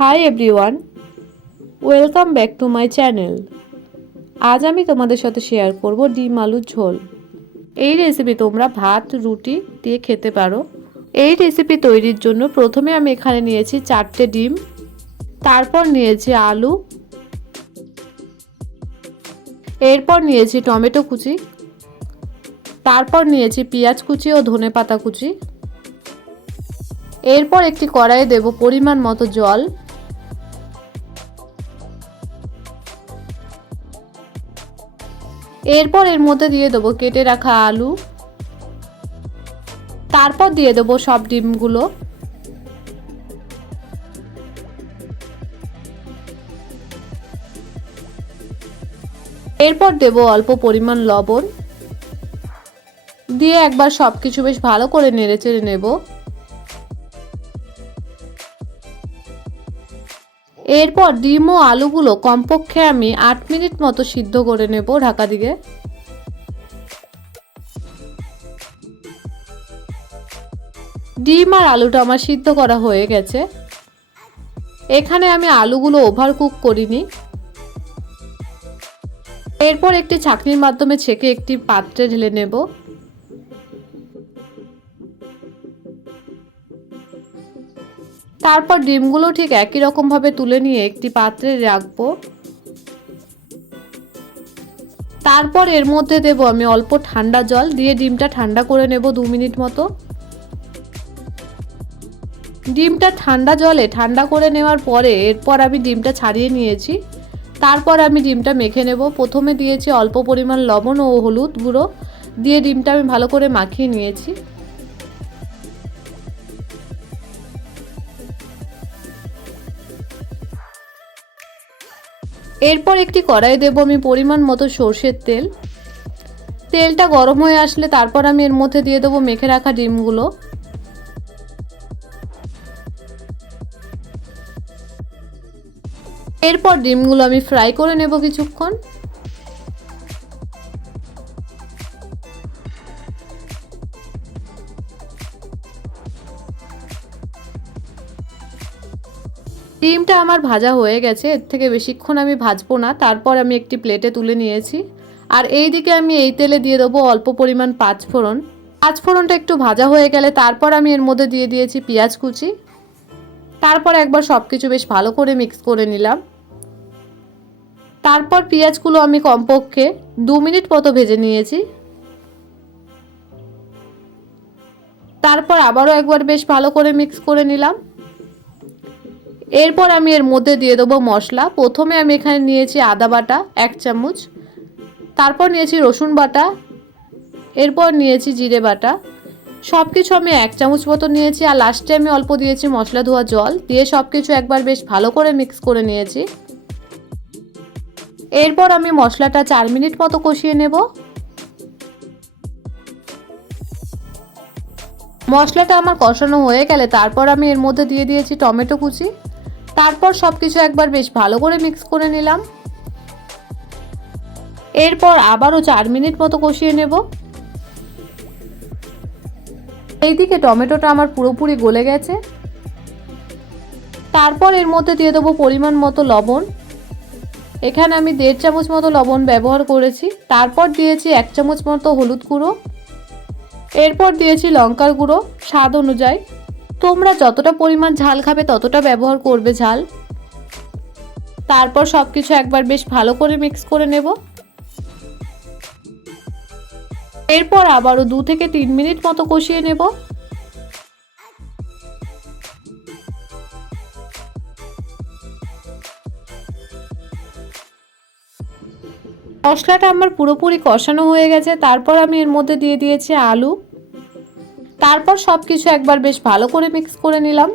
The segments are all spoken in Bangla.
Hi everyone welcome back to my channel আজ আমি তোমাদের সাথে শেয়ার করব ডিম আলুর ঝোল। এই রেসিপি তোমরা ভাত, রুটি দিয়ে খেতে পারো। এই রেসিপি তৈরির জন্য প্রথমে আমি এখানে নিয়েছি চারটে ডিম। তারপর নিয়েছি আলু। এরপর নিয়েছি টমেটো কুচি। তারপর নিয়েছি পেঁয়াজ কুচি ও ধনে পাতা কুচি। এরপর একটি কড়াইয়ে দেব পরিমাণ মতো জল। এরপর এর মধ্যে দিয়ে দেবো কেটে রাখা আলু। তারপর দিয়ে দেবো সব ডিমগুলো। এরপর দেব অল্প পরিমাণ লবণ। দিয়ে একবার সব কিছু বেশ ভালো করে নেড়ে চেড়ে নেব। এরপর ডিম ও আলুগুলো কমপক্ষে আমি আট মিনিট মতো সিদ্ধ করে নেব ঢাকা দিকে। ডিম আর আলুটা আমার সিদ্ধ করা হয়ে গেছে। এখানে আমি আলুগুলো ওভার কুক করিনি। এরপর একটি ছাকনির মাধ্যমে ছেঁকে একটি পাত্রে ঢেলে নেব। তারপর ডিমগুলো ঠিক একই রকমভাবে তুলে নিয়ে একটি পাত্রে রাখব। তারপর এর মধ্যে দেব আমি অল্প ঠান্ডা জল, দিয়ে ডিমটা ঠান্ডা করে নেব দু মিনিট মতো। ডিমটা ঠান্ডা জলে ঠান্ডা করে নেওয়ার পরে এরপর আমি ডিমটা ছাড়িয়ে নিয়েছি। তারপর আমি ডিমটা মেখে নেব। প্রথমে দিয়েছি অল্প পরিমাণ লবণ ও হলুদ গুঁড়ো, দিয়ে ডিমটা আমি ভালো করে মাখিয়ে নিয়েছি। এরপর একটি কড়াই দেব আমি পরিমাণ মতো সর্ষের তেল। তেলটা গরম হয়ে আসলে তারপর আমি এর মধ্যে দিয়ে দেবো মেখে রাখা ডিমগুলো। এরপর ডিমগুলো আমি ফ্রাই করে নেব কিছুক্ষণ। ডিমটা আমার ভাজা হয়ে গেছে, এর থেকে বেশিক্ষণ আমি ভাজবো না, তারপর আমি একটি প্লেটে তুলে নিয়েছি। আর এই দিকে আমি এই তেলে দিয়ে দেবো অল্প পরিমাণ পাঁচ ফোড়ন পাঁচ ফোড়নটা একটু ভাজা হয়ে গেলে তারপর আমি এর মধ্যে দিয়ে দিয়েছি পেঁয়াজ কুচি। তারপর একবার সব কিছু বেশ ভালো করে মিক্স করে নিলাম। তারপর পেঁয়াজগুলো আমি কমপক্ষে দু মিনিট মতো ভেজে নিয়েছি। তারপর আবারও একবার বেশ ভালো করে মিক্স করে নিলাম। এরপর আমি এর মধ্যে দিয়ে দেবো মশলা। প্রথমে আমি এখানে নিয়েছি আদা বাটা, এক চামচ। তারপর নিয়েছি রসুন বাটা। এরপর নিয়েছি জিরে বাটা। সব কিছু আমি এক চামচ মতো নিয়েছি। আর লাস্টে আমি অল্প দিয়েছি মশলা ধোয়া জল। দিয়ে সব কিছু একবার বেশ ভালো করে মিক্স করে নিয়েছি। এরপর আমি মশলাটা চার মিনিট মতো কষিয়ে নেব। মশলাটা আমার কষানো হয়ে গেলে তারপর আমি এর মধ্যে দিয়ে দিয়েছি টমেটো কুচি। তারপর সব কিছু একবার বেশ ভালো করে মিক্স করে নিলাম। এরপর আবারও চার মিনিট মতো কষিয়ে নেব। এইদিকে টমেটোটা আমার পুরোপুরি গলে গেছে। তারপর এর মধ্যে দিয়ে দেবো পরিমাণ মতো লবণ। এখানে আমি দেড় চামচ মতো লবণ ব্যবহার করেছি। তারপর দিয়েছি এক চামচ মতো হলুদ গুঁড়ো। এরপর দিয়েছি লঙ্কার গুঁড়ো স্বাদ অনুযায়ী। তোমরা যতটা পরিমাণ ঝাল খাবে, ততটা ব্যবহার করবে ঝাল। তারপর সব কিছু একবার বেশ ভালো করে মিক্স করে নেব। এরপর আবারও দু থেকে তিন মিনিট মতো কষিয়ে নেব। মশলাটা আমার পুরোপুরি কষানো হয়ে গেছে। তারপর আমি এর মধ্যে দিয়ে দিয়েছি আলু। তারপর সব কিছু একবার বেশ ভালো করে মিক্স করে নিলাম।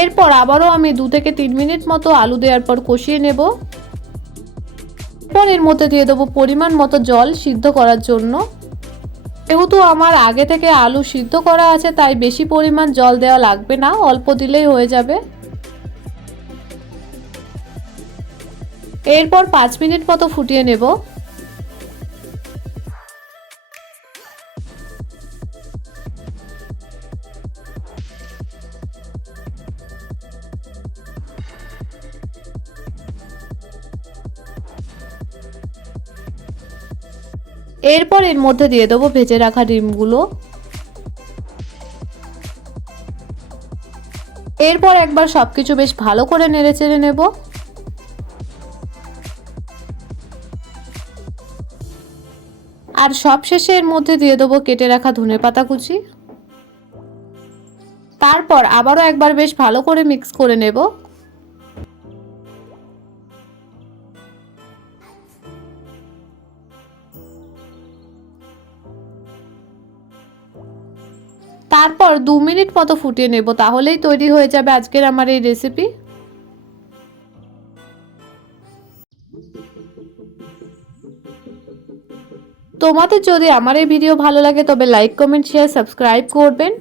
এরপর আবারও আমি দু থেকে তিন মিনিট মতো আলু দেওয়ার পর কষিয়ে নেব। এরপর এর মধ্যে দিয়ে দেবো পরিমাণ মতো জল সিদ্ধ করার জন্য। যেহেতু আমার আগে থেকে আলু সিদ্ধ করা আছে, তাই বেশি পরিমাণ জল দেওয়া লাগবে না, অল্প দিলেই হয়ে যাবে। এরপর পাঁচ মিনিট মতো ফুটিয়ে নেব। এরপর এর মধ্যে দিয়ে দেবো ভেজে রাখা ডিমগুলো। এরপর একবার সবকিছু বেশ ভালো করে নেড়ে চেড়ে নেব। আর সব শেষে এর মধ্যে দিয়ে দেবো কেটে রাখা ধনে পাতা কুচি। তারপর আবারও একবার বেশ ভালো করে মিক্স করে নেব। তারপর দু মিনিট মতো ফুটিয়ে নেব, তাহলেই তৈরি হয়ে যাবে আজকের আমার এই রেসিপি তোমাদের যদি আমার এই ভিডিও ভালো লাগে তবে লাইক কমেন্ট শেয়ার সাবস্ক্রাইব করবেন।